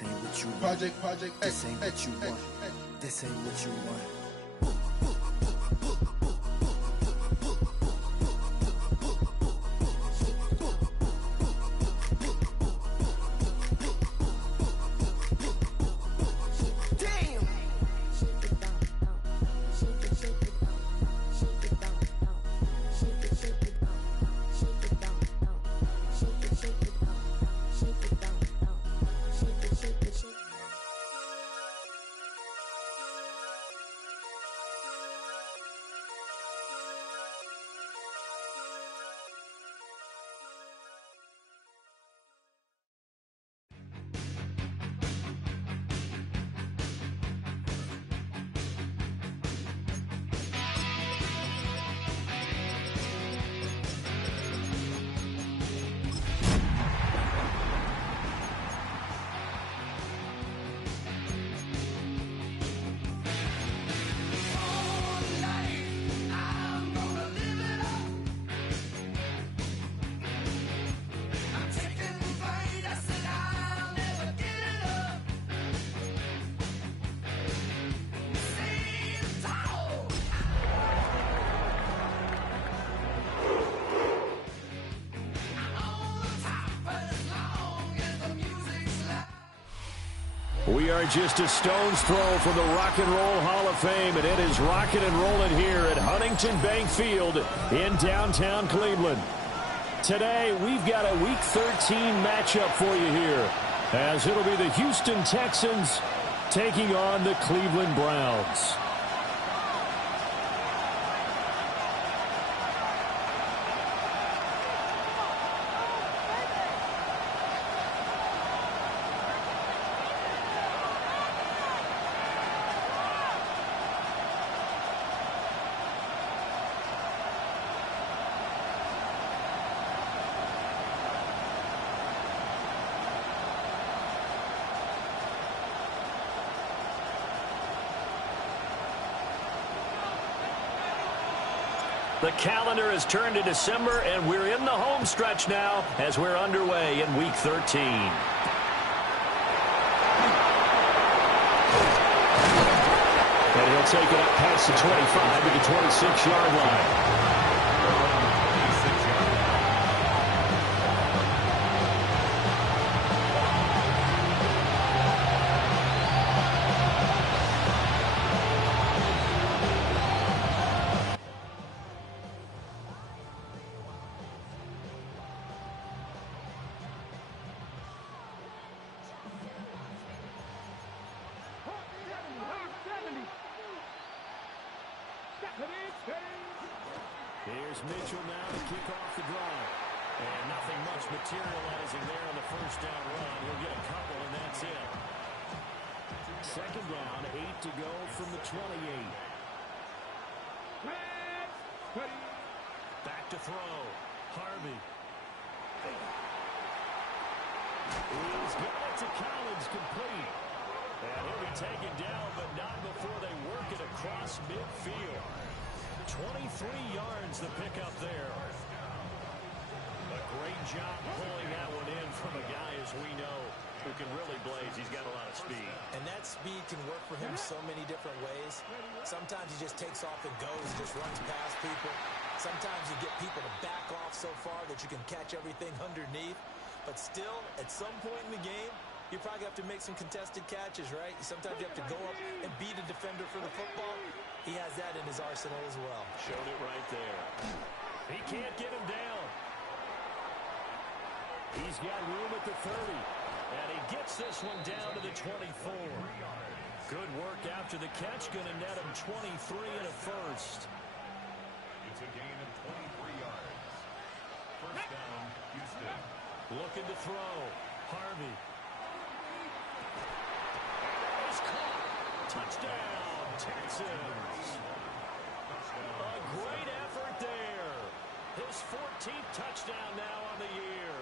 This ain't what you want. Project This ain't what you want. This ain't what you want. We are just a stone's throw from the Rock and Roll Hall of Fame, and it is rocking and rolling here at Huntington Bank Field in downtown Cleveland. Today, we've got a Week 13 matchup for you here, as it'll be the Houston Texans taking on the Cleveland Browns. The calendar has turned to December, and we're in the home stretch now as we're underway in Week 13. And he'll take it up past the 25 to the 26-yard line. Here's Mitchell now to kick off the drive. And nothing much materializing there on the first down run. He'll get a couple, and that's it. Second down, 8 to go from the 28. Back to throw. Harvey. He's got it to Collins, complete. And he'll be taken down, but not before they work it across midfield. 23 yards the pickup there. A great job pulling that one in from a guy, as we know, who can really blaze. He's got a lot of speed. And that speed can work for him so many different ways. Sometimes he just takes off and goes, just runs past people. Sometimes you get people to back off so far that you can catch everything underneath. But still, at some point in the game, you probably have to make some contested catches, right? Sometimes you have to go up and beat a defender for the football. He has that in his arsenal as well. Showed it right there. He can't get him down. He's got room at the 30. And he gets this one down to the 24. Good work after the catch. Going to net him 23 and a first. It's a gain of 23 yards. First down, Houston. Looking to throw. Harvey. Touchdown, Texans. A great effort there. His 14th touchdown now on the year.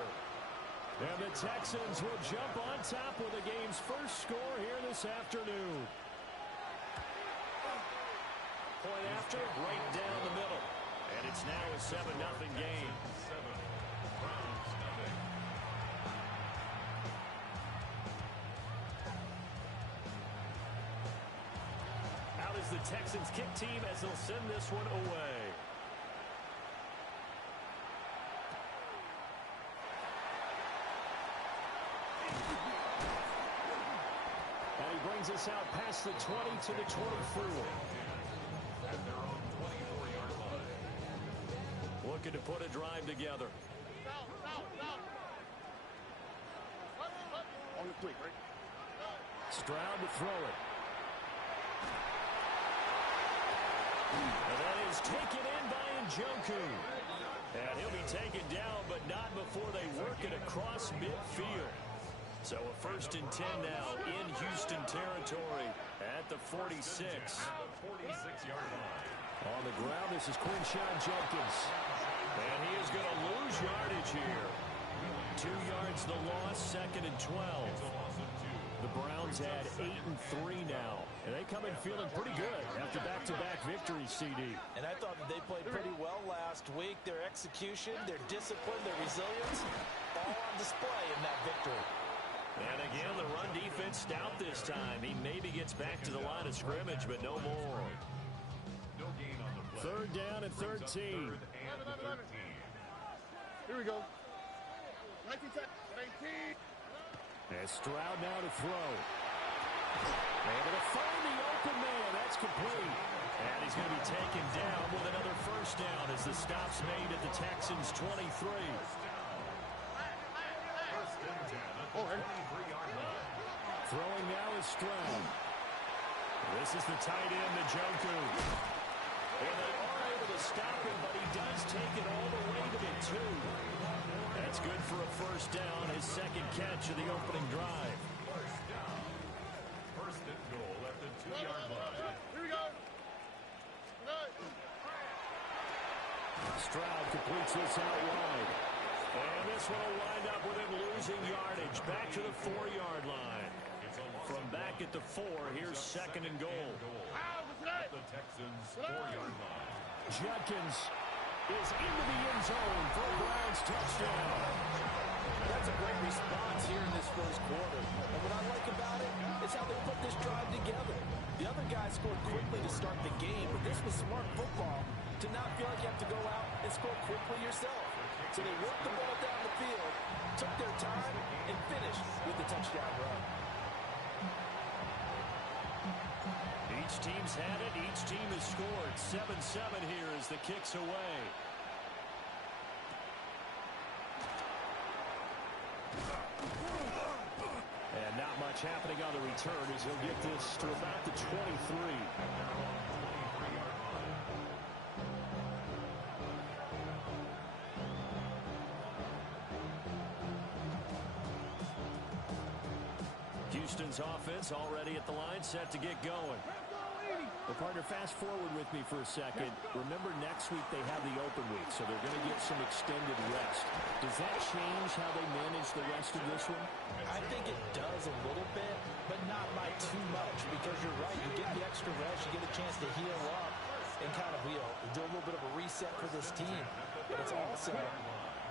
And the Texans will jump on top with the game's first score here this afternoon. Point after, right down the middle. And it's now a 7-0 game. goes the Texans kick team as they'll send this one away. And he brings us out past the 20 to the 24. At their own 24-yard line. Looking to put a drive together. On the fleek, right? Stroud to throw it. And that is taken in by Njoku. And he'll be taken down, but not before they work it across midfield. So a 1st and 10 now in Houston territory at the 46. At the 46-yard line. On the ground, this is Quinshon Judkins. And he is going to lose yardage here. 2 yards the loss, 2nd and 12. It's a loss of 2. The Browns had 8 and 3 now. And they come in feeling pretty good after back-to-back victories, CD. And I thought that they played pretty well last week. Their execution, their discipline, their resilience, all on display in that victory. And again, the run defense stout this time. He maybe gets back to the line of scrimmage, but no more. No gain on the play. 3rd down and 13. 3rd and 13. Here we go. 19, 19. And Stroud now to throw. Able to find the open man. That's complete. And he's going to be taken down with another 1st down as the stop's made at the Texans' 23. First and 10 at the 23-yard line. Throwing now is Stroud. This is the tight end, Njoku. And they are able to stop him, but he does take it all the way to the 2. That's good for a 1st down, his 2nd catch of the opening drive. First down. 1st and goal at the 2-yard line. Here we go. Stroud completes this out wide. And this one will wind up with him losing yardage. Back to the 4-yard line. It's a loss From of back at the 4, here's 2nd and goal. at the Texans' 4-yard line. Judkins is into the end zone for a Browns touchdown. That's a great response here in this 1st quarter. And what I like about it is how they put this drive together. The other guys scored quickly to start the game, but this was smart football to not feel like you have to go out and score quickly yourself. So they worked the ball down the field, took their time, and finished with the touchdown run. Each team's had it. Each team has scored. 7-7 here as the kick's away. And not much happening on the return as he'll get this to about the 23. Houston's offense already at the line, set to get going. Well, partner, fast forward with me for a second. Remember, next week they have the open week, so they're going to get some extended rest. Does that change how they manage the rest of this one? I think it does a little bit, but not by too much, because you're right. You get the extra rest, you get a chance to heal up and kind of, do a little bit of a reset for this team. But it's also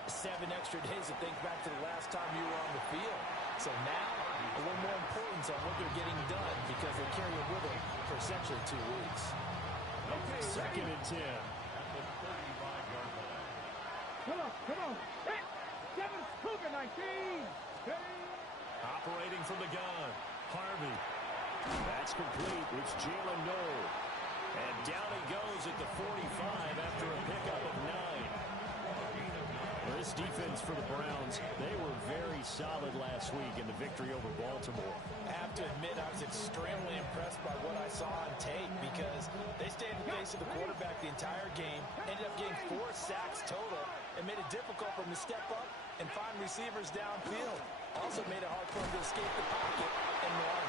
7 extra days to think back to the last time you were on the field. So now, a little more importance on what they're getting done because they carry it with them for essentially 2 weeks. Okay, 2nd and 10. At the 35-yard line. Come on. Hey, 7, Cougar 19. Hey. Operating from the gun, Harvey. That's complete. It's Jalen Noel. And down he goes at the 45 after a pickup of 9. This defense for the Browns, they were very solid last week in the victory over Baltimore. I have to admit, I was extremely impressed by what I saw on tape because they stayed in the face of the quarterback the entire game, ended up getting 4 sacks total, and made it difficult for him to step up and find receivers downfield. Also made it hard for him to escape the pocket and run.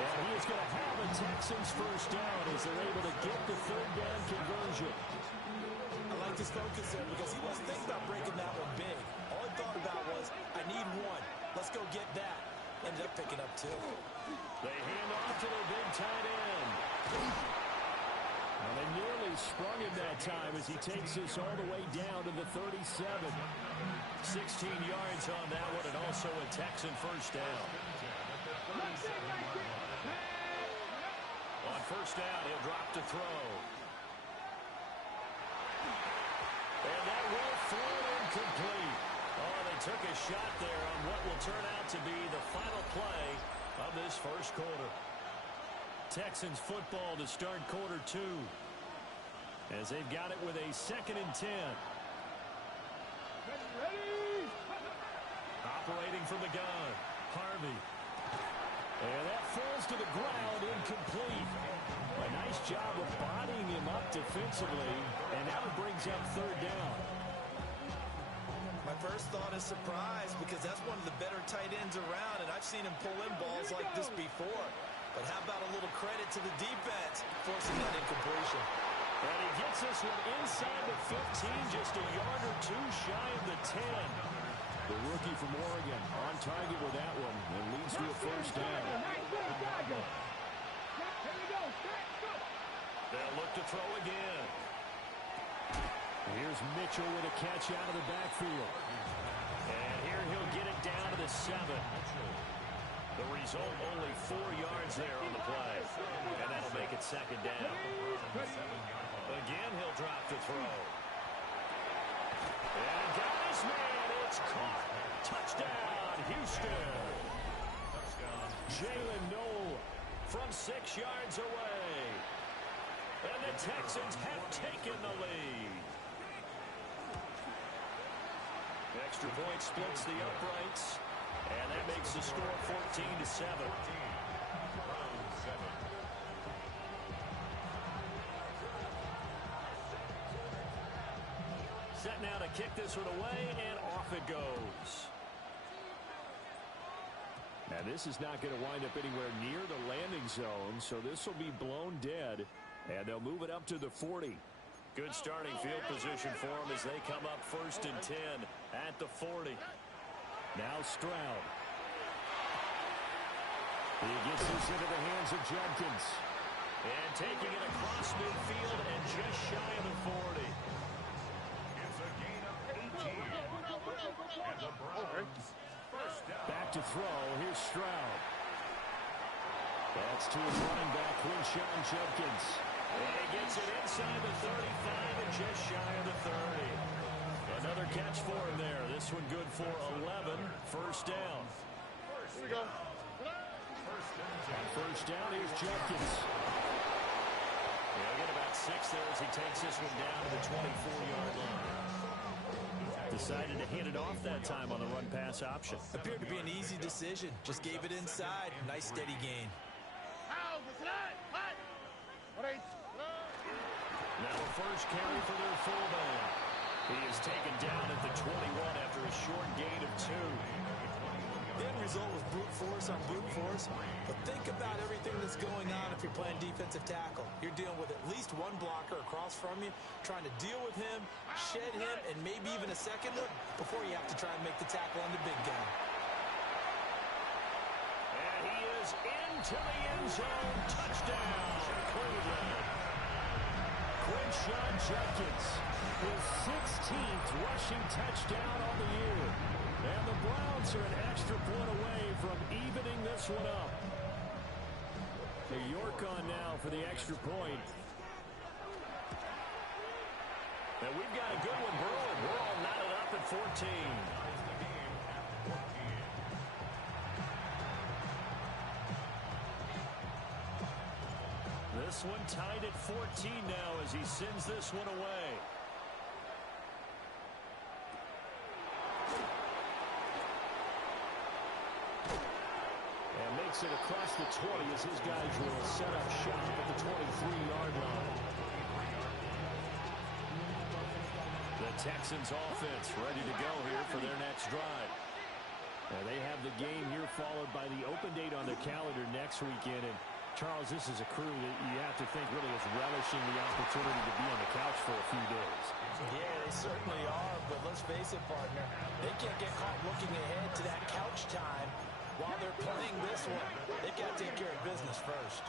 And he is going to have a Texans 1st down as they're able to get the 3rd down conversion. I like his focus there because he wasn't thinking about breaking that one big. All he thought about was, I need 1. Let's go get that. Ended up picking up 2. They hand off to their big tight end. And they nearly sprung him that time as he takes us all the way down to the 37. 16 yards on that one, and also a Texan 1st down. On first down, he'll drop to throw. And that will throw incomplete. Oh, they took a shot there on what will turn out to be the final play of this first quarter. Texans football to start quarter 2. As they've got it with a 2nd and 10. Ready? Operating from the gun, Harvey. And that falls to the ground, incomplete. A nice job of bodying him up defensively, and now it brings up 3rd down. My first thought is surprise, because that's one of the better tight ends around, and I've seen him pull in balls like this before. But how about a little credit to the defense forcing that incompletion? And he gets this one inside the 15, just a yard or 2 shy of the 10. The rookie from Oregon on target with that one and leads to a first down. They'll look to throw again. Here's Mitchell with a catch out of the backfield. And here he'll get it down to the 7. The result, only 4 yards there on the play. And that'll make it 2nd down. Again, he'll drop to throw. And guys, man, it's caught. Touchdown, Houston. Jalen Noel from 6 yards away. And the Texans have taken the lead. Extra point splits the uprights. And that makes the score 14-7. Set now to kick this one away, and off it goes. Now this is not going to wind up anywhere near the landing zone, so this will be blown dead, and they'll move it up to the 40. Good starting field position for them as they come up 1st and 10 at the 40. Now Stroud. He gets this into the hands of Jenkins. And taking it across midfield and just shy of the 40. It's a gain of 18. And the Browns first down. Back to throw. Here's Stroud. That's to his running back, Quinshon Judkins. And he gets it inside the 35 and just shy of the 30. Another catch for him there. This one good for 11. First down. Here we go. On first down, here's Judkins. He'll get about 6 there as he takes this one down to the 24-yard line. Decided to hit it off that time on the run-pass option. Appeared to be an easy decision. Just gave it inside. Nice steady gain. Now a first carry for their fullback. He is taken down at the 21 after a short gain of 2. The end result was brute force on brute force. But think about everything that's going on if you're playing defensive tackle. You're dealing with at least one blocker across from you, trying to deal with him, shed him, and maybe even a second one before you have to try and make the tackle on the big guy. And he is into the end zone. Touchdown, Cleveland. Quinshon Judkins, his 16th rushing touchdown on the year. And the Browns are an extra point away from evening this one up. New York on now for the extra point. And we've got a good one brewing. We're all knotted up at 14. This one tied at 14 now as he sends this one away. And makes it across the 20 as his guys will set up shop at the 23-yard line. The Texans offense ready to go here for their next drive. And they have the game here followed by the open date on their calendar next weekend. And Charles, this is a crew that you have to think really is relishing the opportunity to be on the couch for a few days. Yeah, they certainly are, but let's face it, partner. They can't get caught looking ahead to that couch time while they're playing this one. They've got to take care of business first.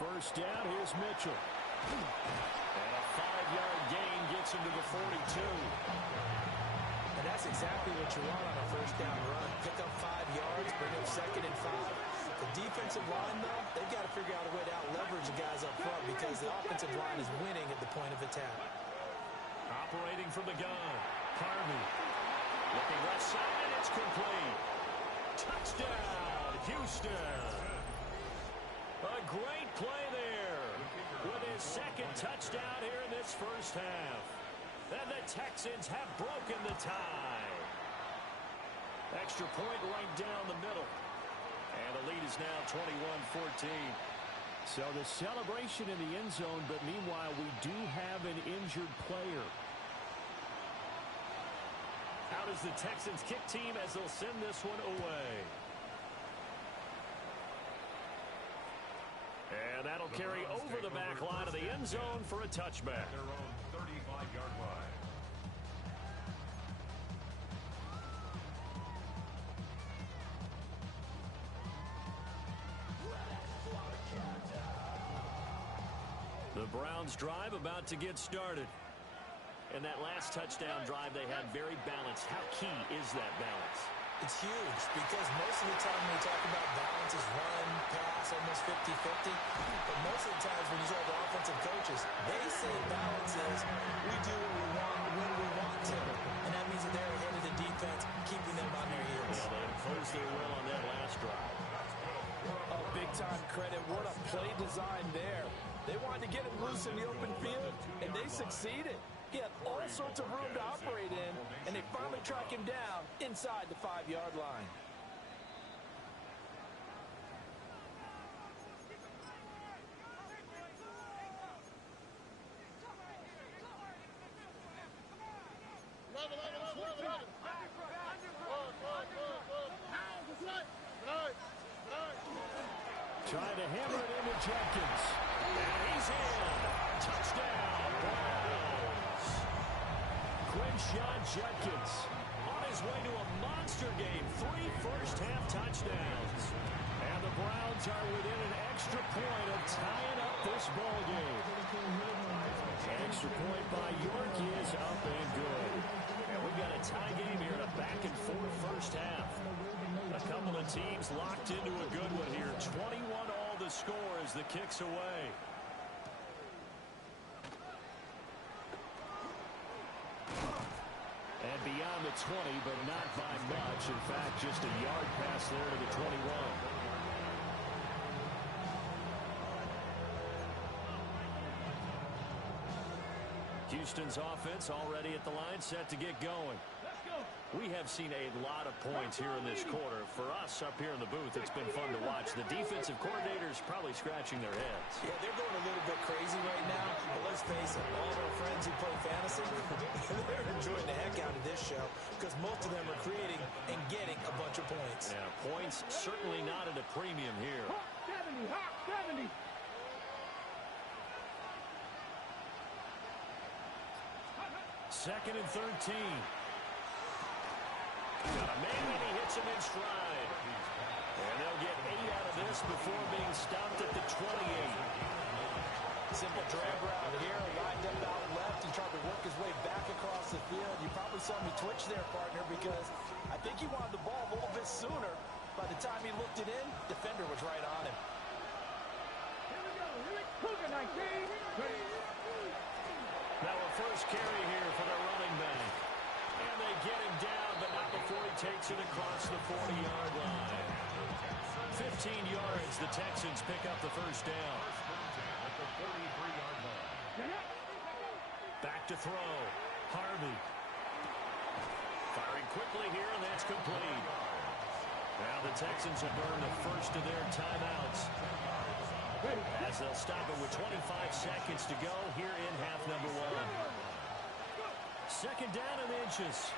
First down, here's Mitchell. And a 5-yard gain gets him to the 42. And that's exactly what you want on a first down run. Pick up 5 yards, bring up 2nd and 5. The defensive line, though, they've got to figure out a way to out-leverage the guys up front because the offensive line is winning at the point of attack. Operating from the gun, Harvey. Looking left side, it's complete. Touchdown, Houston. A great play there with his second touchdown here in this first half. And the Texans have broken the tie. Extra point right down the middle. And the lead is now 21-14. So the celebration in the end zone, but meanwhile we do have an injured player. Out is the Texans kick team as they'll send this one away. And that'll carry over the back line of the end zone for a touchback. Their own 35-yard line. The Browns drive about to get started. And that last touchdown drive they had very balanced. How key is that balance? It's huge because most of the time when we talk about balance is run, pass, almost 50-50. But most of the times when you talk to offensive coaches, they say balance is we do what we want when we want to. And that means that they're ahead of the defense, keeping them on their heels. Well, they imposed their will on that last drive. Oh, big-time credit. What a play design there. They wanted to get him loose in the open field, and they succeeded. He had all sorts of room to operate in, and they finally track him down inside the 5-yard line. Trying to hammer it into Jenkins. And he's in. Touchdown, Browns. Quinshon Judkins on his way to a monster game. 3 first-half touchdowns. And the Browns are within an extra point of tying up this ball game. Extra point by York is up and good. And we've got a tie game here in a back-and-forth first half. A couple of teams locked into a good one here. 21 all the score as the kick's away. And beyond the 20, but not by much. In fact, just a yard pass there to the 21. Houston's offense already at the line, set to get going. We have seen a lot of points here in this quarter. For us up here in the booth, it's been fun to watch. The defensive coordinators probably scratching their heads. Yeah, they're going a little bit crazy right now. But let's face it, all our friends who play fantasy, they're enjoying the heck out of this show because most of them are creating and getting a bunch of points. Yeah, points certainly not at a premium here. 70. Second and 13. Got a man and he hits him in stride. And they'll get 8 out of this before being stopped at the 28. Simple drag route here, lined up out left and tried to work his way back across the field. You probably saw me twitch there, partner, because I think he wanted the ball a little bit sooner. By the time he looked it in, defender was right on him. Cougar 19. Now a first carry here for the running back. And they get him down, but not before he takes it across the 40-yard line. 15 yards, the Texans pick up the first down. Back to throw. Harvey. Firing quickly here, and that's complete. Now the Texans have burned the first of their timeouts, as they'll stop it with 25 seconds to go here in half number 1. Second down and inches.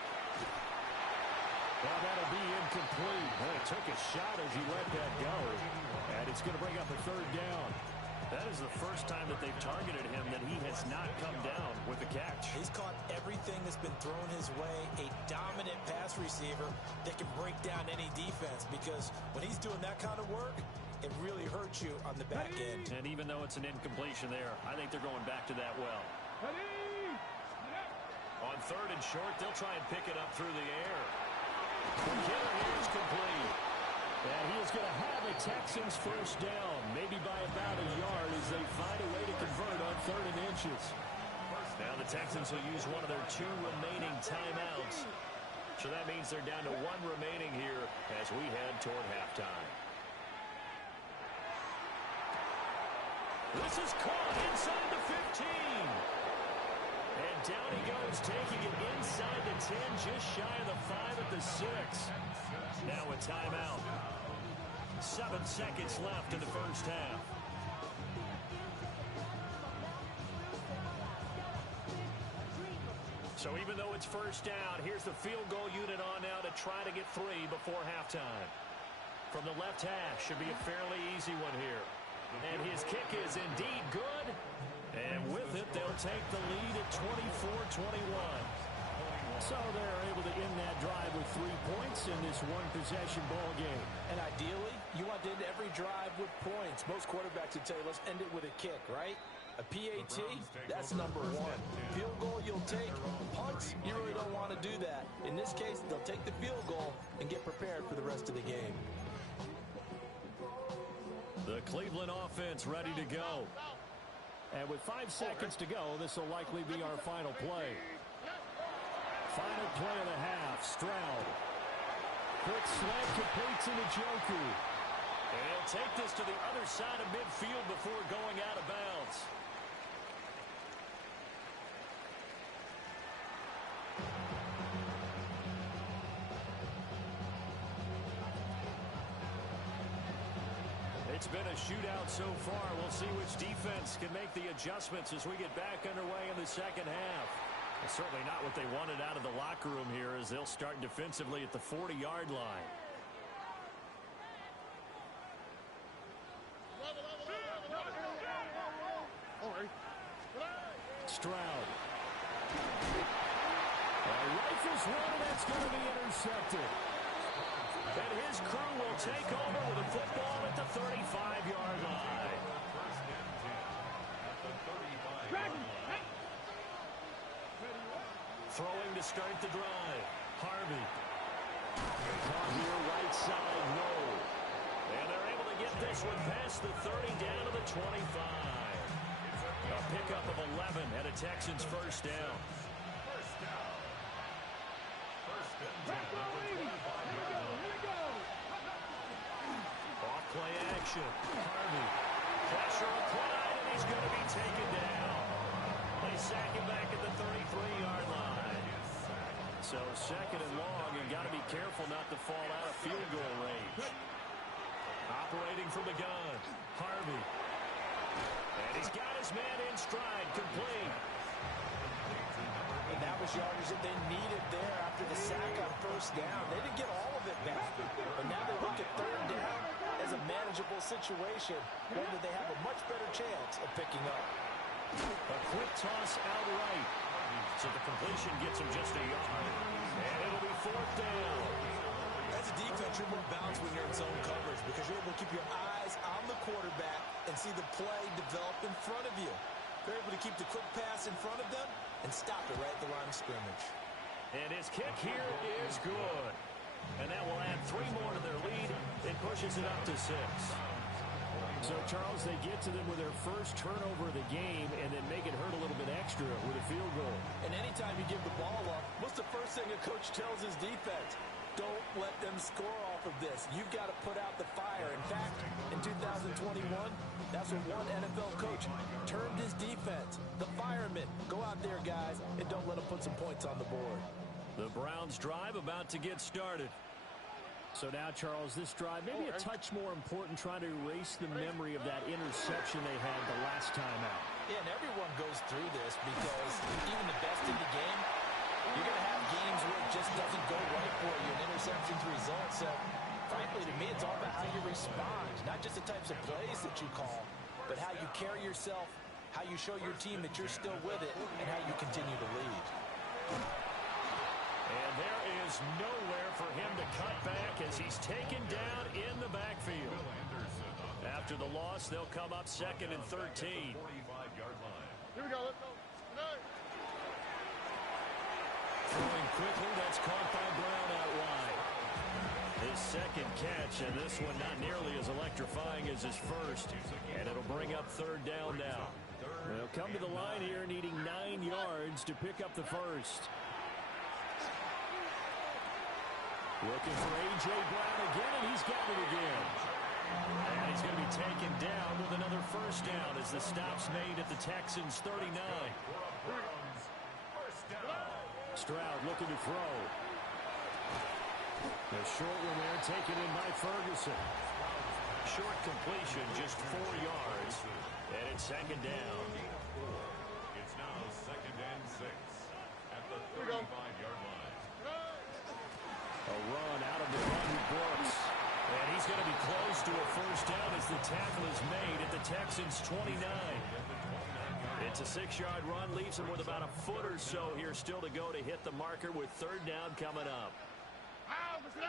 Well, that'll be incomplete. Well, he took a shot as he let that go. And it's going to bring up a third down. That is the first time that they've targeted him that he has not come down with a catch. He's caught everything that's been thrown his way. A dominant pass receiver that can break down any defense, because when he's doing that kind of work, it really hurts you on the back end. And even though it's an incompletion there, I think they're going back to that well. On third and short, they'll try and pick it up through the air. The killer here is complete. And he is going to have a Texans first down, maybe by about a yard as they find a way to convert on 3rd and inches. Now the Texans will use one of their 2 remaining timeouts. So that means they're down to 1 remaining here as we head toward halftime. This is caught inside the 15. And down he goes, taking it inside the 10, just shy of the 5 at the 6. Now a timeout. 7 seconds left in the first half. So even though it's first down, here's the field goal unit on now to try to get 3 before halftime. From the left hash, should be a fairly easy one here. And his kick is indeed good. And with it, they'll take the lead at 24-21. So they're able to end that drive with 3 points in this one-possession ball game. And ideally, you want to end every drive with points. Most quarterbacks would tell you, let's end it with a kick, right? A PAT, that's number 1. Field goal you'll take. Punts, you really don't want to do that. In this case, they'll take the field goal and get prepared for the rest of the game. The Cleveland offense ready to go. And with 5 seconds to go, this will likely be our final play. Final play of the half, Stroud. Quick slant completes into Njoku. And he'll take this to the other side of midfield before going out of bounds. It's been a shootout so far. We'll see which defense can make the adjustments as we get back underway in the second half. It's certainly not what they wanted out of the locker room here as they'll start defensively at the 40-yard line. Stroud. Rifles one, and that's going to be intercepted. And his crew will take over with a football at the 35-yard line. Throwing to start the drive. Harvey. Caught here, right side, no. And they're able to get this one past the 30 down to the 25. A pickup of 11 and a Texans first down. Off play action. Harvey. Pressure applied, and he's going to be taken down. They sack him back at the 33-yard line. So second and long, and got to be careful not to fall out of field goal range. Operating from the gun. Harvey. And he's got his man in stride, complete. And that was yardage that they needed there after the sack on first down. They didn't get all of it back. But now they look at third down as a manageable situation, one that they have a much better chance of picking up. A quick toss out right. So the completion gets him just a yard. And it'll be 4th down. As a defense, you're more balanced when you're in zone coverage because you're able to keep your eyes on the quarterback and see the play develop in front of you. They're able to keep the quick pass in front of them and stop it right at the line of scrimmage. And his kick here is good. And that will add 3 more to their lead. It pushes it up to 6. So, Charles, they get to them with their first turnover of the game and then make it hurt a little bit extra with a field goal. And anytime you give the ball up, what's the first thing a coach tells his defense? Don't let them score off of this. You've got to put out the fire. In fact, in 2021, that's what one NFL coach termed his defense. The firemen. Go out there, guys, and don't let them put some points on the board. The Browns drive about to get started. So now, Charles, this drive maybe a touch more important, trying to erase the memory of that interception they had the last time out. Yeah, and everyone goes through this because even the best in the game, you're going to have games where it just doesn't go right for you, and interceptions result. So, frankly, to me, it's all about how you respond, not just the types of plays that you call, but how you carry yourself, how you show your team that you're still with it, and how you continue to lead. And there is nowhere for him to cut back as he's taken down in the backfield. After the loss, they'll come up 2nd and 13. Here we go, let's go. Throwing quickly, that's caught by Brown out wide. His 2nd second catch, and this one not nearly as electrifying as his first. And it'll bring up third down now. They'll come to the line here needing 9 yards to pick up the first. Looking for A.J. Brown again, and he's got it again. And he's going to be taken down with another first down as the stop's made at the Texans' 39. Stroud looking to throw. The short one there taken in by Ferguson. Short completion, just 4 yards. And it's second down. It's now 2nd and 6 at the 35-yard line. A run out of the Devontae Brooks. And he's going to be close to a first down as the tackle is made at the Texans' 29. It's a 6-yard run, leaves him with about a foot or so here still to go to hit the marker with third down coming up. And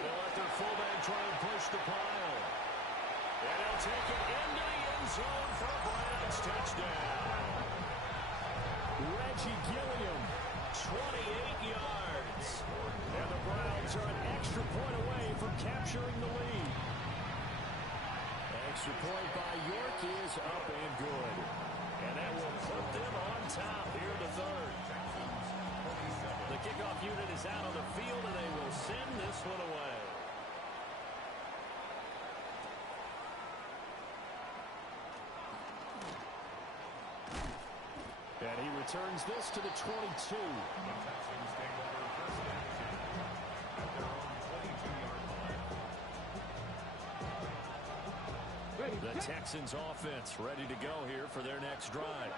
they'll let their fullback try and push the pile. And they'll take it into the end zone for a Browns touchdown. Reggie Gilliam, 28 yards. And the Browns are an extra point away from capturing the lead. extra point by York is up and good. And that will put them on top here in the third. The kickoff unit is out on the field, and they will send this one away. And he returns this to the 22. The Texans offense ready to go here for their next drive.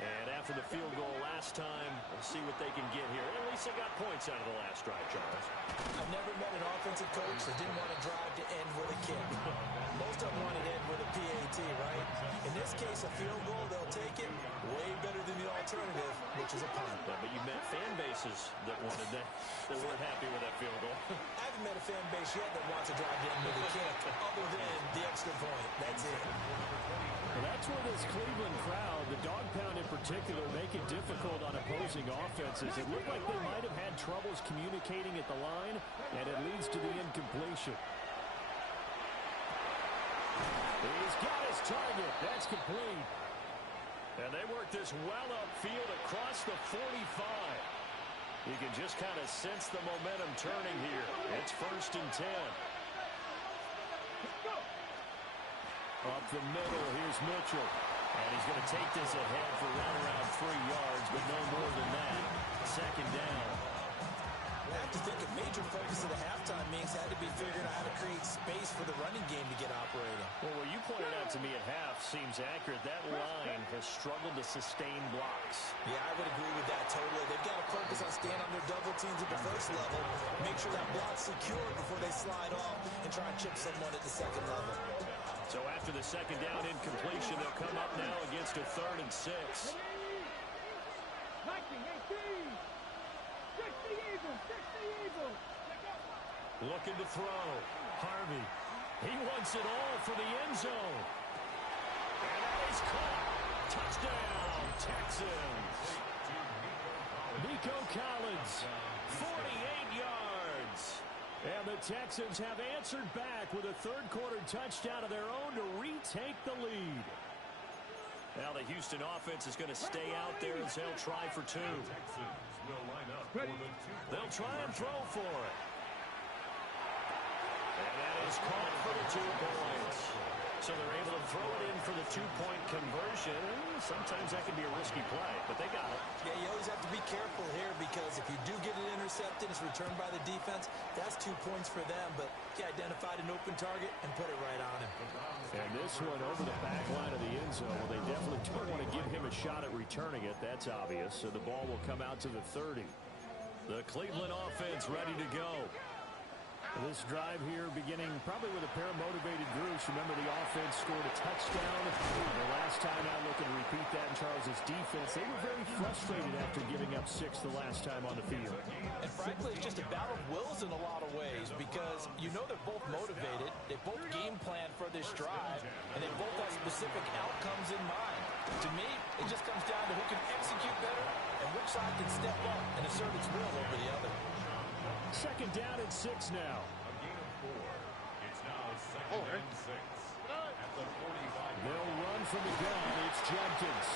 And after the field goal last time, we'll see what they can get here. At least they got points out of the last drive, Charles. I've never met an offensive coach that didn't want to drive to end with a kick. Most of them want to end with a PAT, right? In this case, a field goal, they'll take it way better than the alternative, which is a punt. Yeah, but you met fan bases that wanted that weren't happy with that field goal. I haven't met a fan base yet that wants to drive to end with a kick, other than the extra point. That's it. Well, that's where this Cleveland crowd, the dog pound in particular, make it difficult on opposing offenses. It looked like they might have had troubles communicating at the line, and it leads to the incompletion. He's got his target. That's complete. And they work this well upfield across the 45. You can just kind of sense the momentum turning here. It's 1st and 10. Up the middle, here's Mitchell. And he's going to take this ahead for right around 3 yards, but no more than that. Second down. I have to think a major focus of the halftime meetings had to be figuring out how to create space for the running game to get operating. Well, what you pointed out to me at half seems accurate. That line has struggled to sustain blocks. Yeah, I would agree with that totally. They've got to focus on staying on their double teams at the first level, make sure that block's secured before they slide off and try and chip someone at the second level. So after the second down incompletion, they'll come up now against a 3rd and 6. 19-18. Looking to throw. Harvey. He wants it all for the end zone. And that is caught. Touchdown, Texans. Nico Collins, 48 yards. and the Texans have answered back with a third-quarter touchdown of their own to retake the lead. Now the Houston offense is going to stay out there as they'll try for 2. They'll try and throw for it. And that is caught for the 2 points. So they're able to throw it in for the 2-point conversion. Sometimes that can be a risky play, but they got it. Yeah, you always have to be careful here because if you do get it intercepted, it's returned by the defense. That's 2 points for them, but he identified an open target and put it right on him. And this one over the back line of the end zone. Well, they definitely don't want to give him a shot at returning it. That's obvious. So the ball will come out to the 30. The Cleveland offense ready to go. This drive here beginning probably with a pair of motivated groups. Remember, the offense scored a touchdown the last time out. Looking to repeat that in Charles's defense. They were very frustrated after giving up 6 the last time on the field. And frankly, it's just a battle of wills in a lot of ways because you know they're both motivated. They both game plan for this drive, and they both have specific outcomes in mind. To me, it just comes down to who can execute better and which side can step up and assert its will over the other. Second down and 6 now. A gain of 4. It's now 2nd and 6. At the 45. They'll run from the gun. It's Jenkins.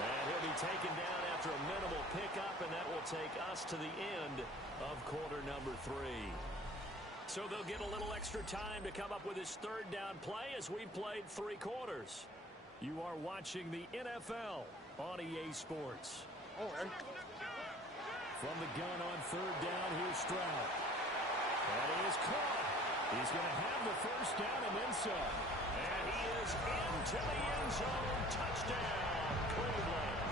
And he'll be taken down after a minimal pickup, and that will take us to the end of quarter number 3. So they'll get a little extra time to come up with his third down play as we played 3 quarters. You are watching the NFL on EA Sports. From the gun on third down, here's Stroud. That is caught. He's going to have the first down and then some. And he is into the end zone. Touchdown, Cleveland.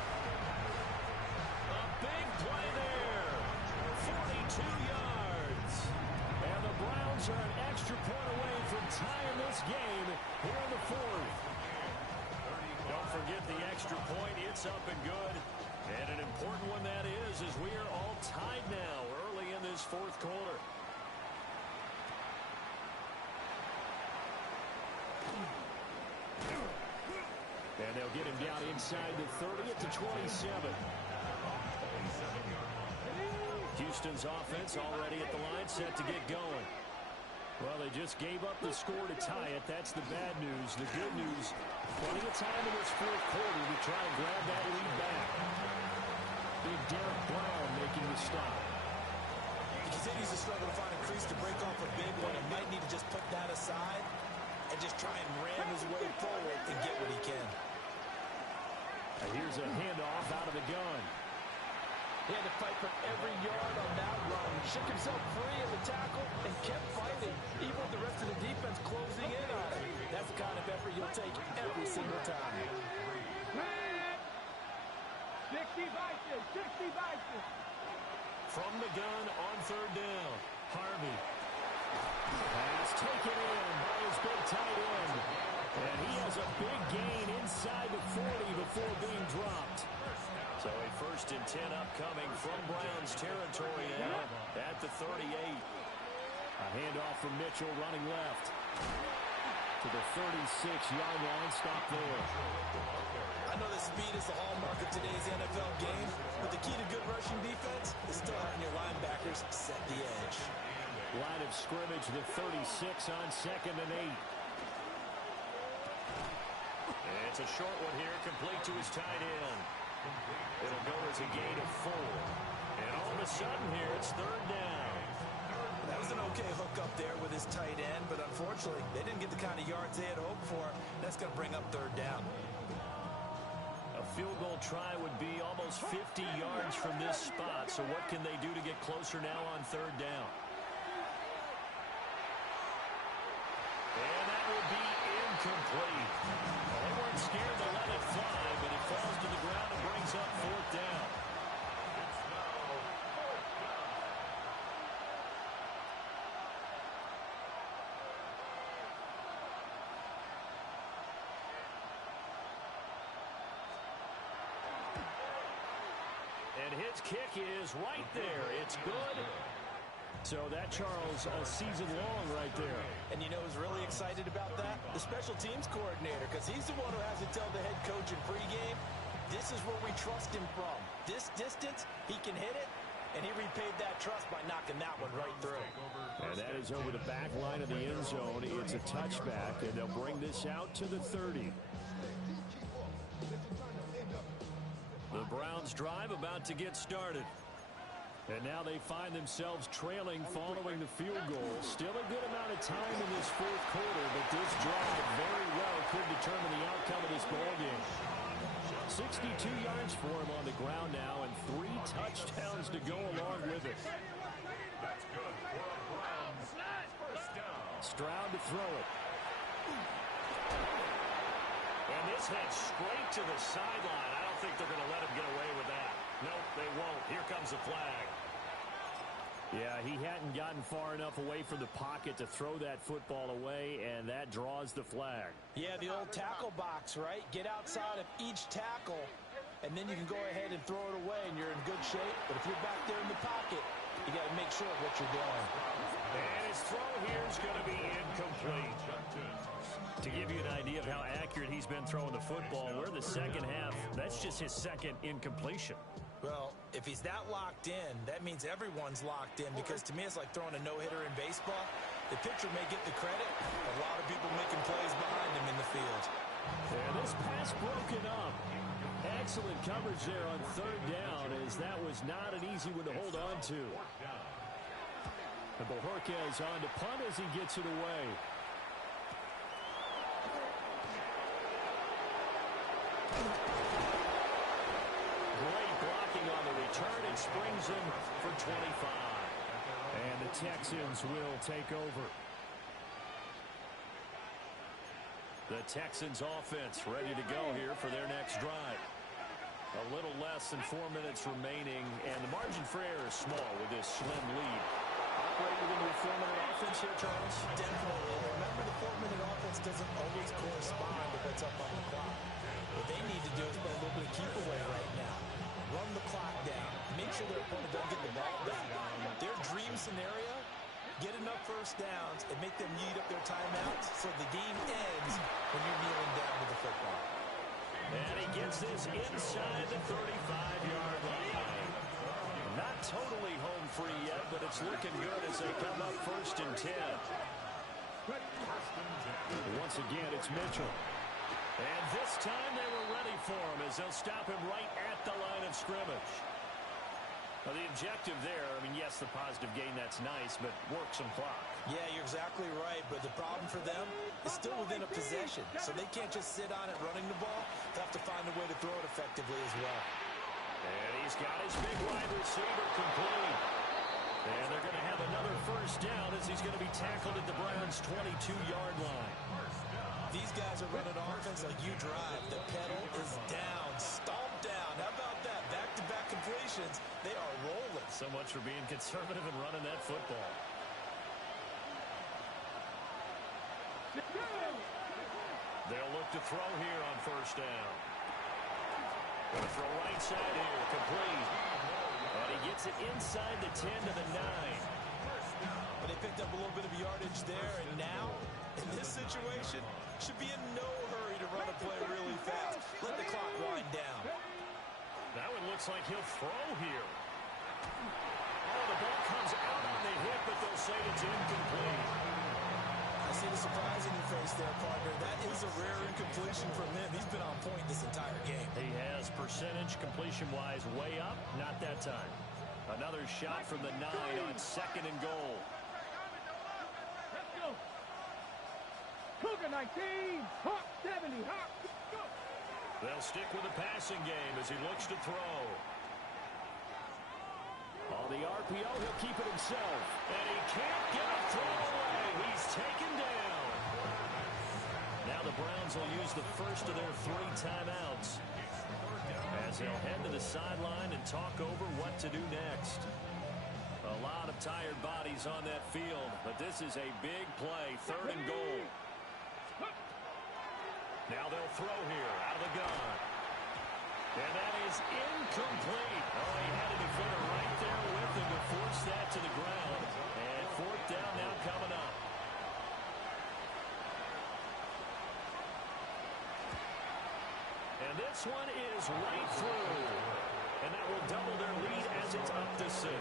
A big play there. 42 yards. And the Browns are an extra point away from tying this game here in the 4th. Don't forget the extra point. It's up and good. And an important one that is, as we are all tied now early in this 4th quarter. And they'll get him down inside the 30 at the 27. Houston's offense already at the line, set to get going. Well, they just gave up the score to tie it. That's the bad news. The good news, plenty of time in this 4th quarter to try and grab that lead back. Big Derek Brown making the stop. He continues to struggle to find a crease to break off a big one. He might need to just put that aside and just try and ram his way forward and get what he can. And here's a handoff out of the gun. He had to fight for every yard on that run. Shook himself free of the tackle and kept fighting, even with the rest of the defense closing in on him. That's the kind of effort you'll take every single time. 60 vices, 60 vices. From the gun on third down, Harvey. Pass taken in by his big tight end. And he has a big gain inside the 40 before being dropped. So a 1st and 10 upcoming from Browns territory now at the 38. A handoff from Mitchell running left to the 36-yard line. Stop there. I know that speed is the hallmark of today's NFL game, but the key to good rushing defense is still having your linebackers set the edge. Line of scrimmage, the 36 on 2nd and 8. And it's a short one here, complete to his tight end. It'll go as a gain of 4. And all of a sudden here, it's third down. That was an okay hook up there with his tight end, but unfortunately, they didn't get the kind of yards they had hoped for. That's going to bring up third down. A field goal try would be almost 50 yards from this spot. So what can they do to get closer now on third down? And that will be incomplete. Well, they weren't scared to let it fly, but it falls to the ground and brings up 4th down. And his kick is right there. It's good. So that, Charles, a season long right there. And you know who's really excited about that? The special teams coordinator, because he's the one who has to tell the head coach in pregame, this is where we trust him from. This distance, he can hit it, and he repaid that trust by knocking that one right through. And that is over the back line of the end zone. It's a touchback, and they'll bring this out to the 30. The Browns drive about to get started. And now they find themselves trailing following the field goal. Still a good amount of time in this 4th quarter, but this drive very well could determine the outcome of this ballgame. 62 yards for him on the ground now, and 3 touchdowns to go along with it. That's good for a Browns first down. Stroud to throw it. And this heads straight to the sideline. I don't think they're going to let him get away with that. Nope, they won't. Here comes the flag. Yeah, he hadn't gotten far enough away from the pocket to throw that football away, and that draws the flag. Yeah, the old tackle box, right? Get outside of each tackle, and then you can go ahead and throw it away, and you're in good shape. But if you're back there in the pocket, you got to make sure of what you're doing. And his throw here is going to be incomplete. To give you an idea of how accurate he's been throwing the football, we're the second half. That's just his 2nd incompletion. Well, if he's that locked in, that means everyone's locked in, because to me it's like throwing a no-hitter in baseball. The pitcher may get the credit, a lot of people making plays behind him in the field. And this pass broken up. Excellent coverage there on third down, as that was not an easy one to hold on to. And Bojorquez on to punt as he gets it away. Great blocking on the return. It springs him for 25. And the Texans will take over. The Texans offense ready to go here for their next drive. A little less than 4 minutes remaining, and the margin for error is small with this slim lead. Operate within your 4-minute offense here, Charles? Definitely. Remember, the 4-minute offense doesn't always correspond with what's up on the clock. What they need to do is play a little bit of keep away right now. Run the clock down. Make sure their opponent doesn't get the ball back. Their dream scenario, get enough first downs and make them eat up their timeouts so the game ends when you're kneeling down with the football. And he gets this inside the 35-yard line. Not totally home free yet, but it's looking good as they come up 1st and 10. Once again, it's Mitchell. And this time they were ready for him as they'll stop him right at the line of scrimmage. Well, the objective there, I mean, yes, the positive gain, that's nice, but work some clock. Yeah, you're exactly right, but the problem for them is still within a possession, so they can't just sit on it running the ball. They have to find a way to throw it effectively as well. And he's got his big wide receiver complete. And they're going to have another first down as he's going to be tackled at the Browns' 22-yard line. These guys are running offense like you drive. The pedal is down, stomped down. How about that? Back-to-back completions. They are rolling. So much for being conservative and running that football. They'll look to throw here on first down. Going to throw right side here, complete. And he gets it inside the 10 to the 9. But they picked up a little bit of yardage there, and now, in this situation, should be in no hurry to run a play really fast. Let the clock wind down. That one looks like he'll throw here. Oh, the ball comes out on the hit, but they'll say it's incomplete. I see the surprise in your face there, partner. That is a rare incompletion from him. He's been on point this entire game. He has percentage completion-wise way up. Not that time. Another shot from the 9 on 2nd and goal. Let's go. Cougar 19, Hawk 70, Hawk. Go. They'll stick with the passing game as he looks to throw. On the RPO, he'll keep it himself. And he can't get a throw away. He's taken down. Now the Browns will use the first of their 3 timeouts as they'll head to the sideline and talk over what to do next. A lot of tired bodies on that field, but this is a big play, 3rd and goal. Now they'll throw here out of the gun. And that is incomplete. Oh, he had a defender right there with him to force that to the ground. And 4th down now coming up. And this one is right through. And that will double their lead as it's up to 6.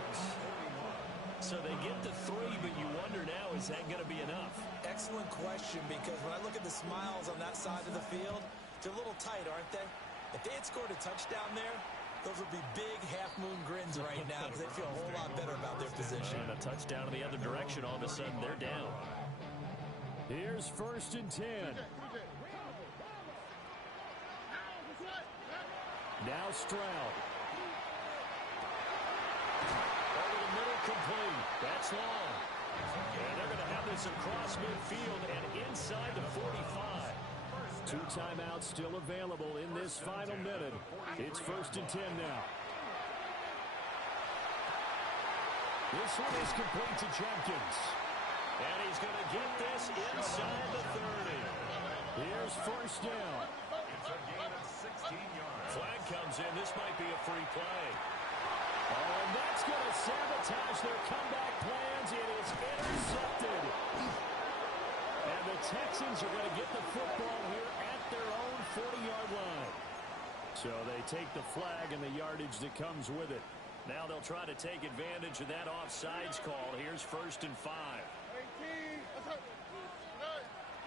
So they get the 3, but you wonder now, is that going to be enough? Excellent question, because when I look at the smiles on that side of the field, they're a little tight, aren't they? If they had scored a touchdown there, those would be big half-moon grins right now because they feel a whole lot better about their position. And a touchdown in the other direction, all of a sudden they're down. Here's 1st and 10. Now Stroud. Over the middle, complete. That's long. And they're going to have this across midfield and inside the 45. 2 timeouts still available in this final minute. It's 1st and 10 now. This one is complete to Jenkins. And he's going to get this inside the 30. Here's 1st down. It's a gain of 16 yards. Flag comes in. This might be a free play. Oh, and that's going to sabotage their comeback plans. It is intercepted. And the Texans are going to get the football here at their own 40-yard line. So they take the flag and the yardage that comes with it. Now they'll try to take advantage of that offsides call. Here's 1st and 5.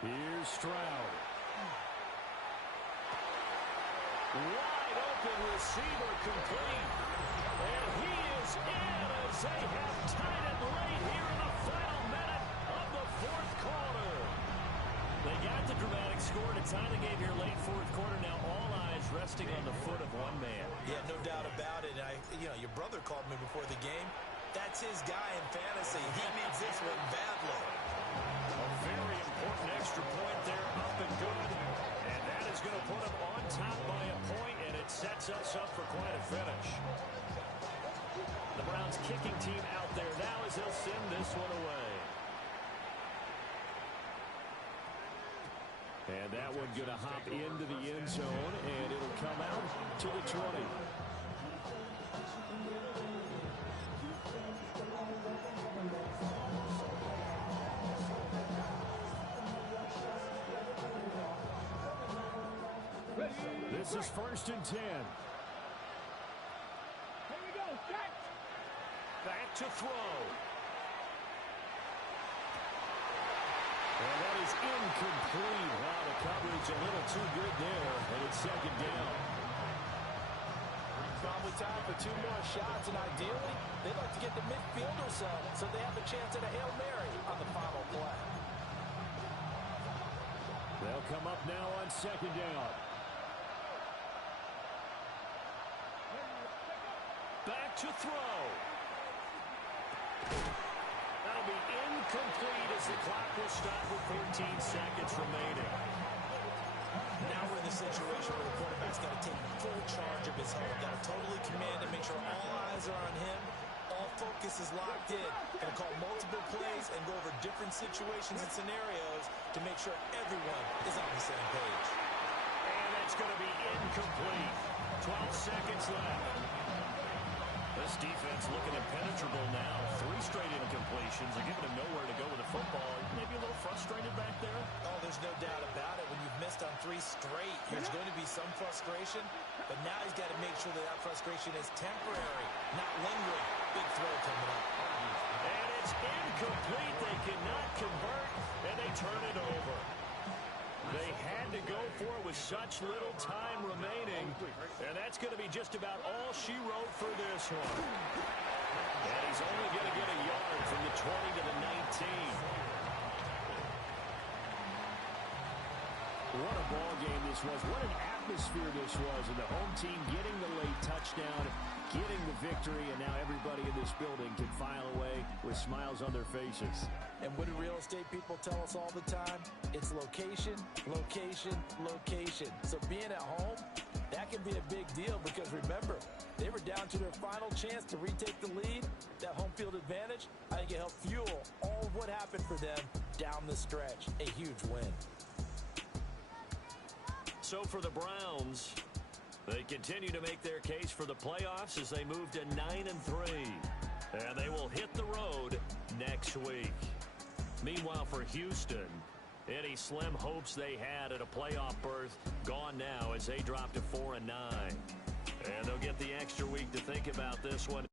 Here's Stroud. Wide open receiver complete. And he is in as they have tied it late here in the final minute of the 4th quarter. They got the dramatic score to tie the game here late 4th quarter. Now all eyes resting on the foot of one man. Yeah, no doubt about it. Your brother called me before the game. That's his guy in fantasy. He needs this one badly. A very important extra point there, up and good. And that is going to put him on top by a point, and it sets us up for quite a finish. The Browns kicking team out there now as they'll send this one away. And that one going to hop into the end zone, and it'll come out to the 20. This is 1st and 10. Here we go, set. Back to throw. And that is incomplete. Wow, the coverage a little too good there, and it's 2nd down. Probably time for 2 more shots, and ideally, they'd like to get the midfield or so they have a chance at a Hail Mary on the final play. They'll come up now on 2nd down. Back to throw. That'll be incomplete as the clock will stop with 13 seconds remaining. Now we're in the situation where the quarterback's got to take full charge of his home. Got to totally command and make sure all eyes are on him. All focus is locked in. Going to call multiple plays and go over different situations and scenarios to make sure everyone is on the same page. And it's going to be incomplete. 12 seconds left. This defense looking impenetrable now. 3 straight incompletions. They're giving him nowhere to go with the football. Maybe a little frustrated back there. Oh, there's no doubt about it. When you've missed on 3 straight, there's going to be some frustration. But now he's got to make sure that frustration is temporary, not lingering. Big throw coming up. And it's incomplete. They cannot convert, and they turn it over. They had to go for it with such little time remaining. And that's going to be just about all she wrote for this one. And he's only going to get a yard from the 20 to the 19. What a ball game this was. What an atmosphere this was. And the home team getting the late touchdown, getting the victory, and now everybody in this building can file away with smiles on their faces. And what do real estate people tell us all the time? It's location, location, location. So being at home, that can be a big deal because remember, they were down to their final chance to retake the lead. That home field advantage, I think it helped fuel all of what happened for them down the stretch. A huge win. So for the Browns, they continue to make their case for the playoffs as they move to 9-3. And they will hit the road next week. Meanwhile, for Houston, any slim hopes they had at a playoff berth gone now as they drop to 4-9. And they'll get the extra week to think about this one.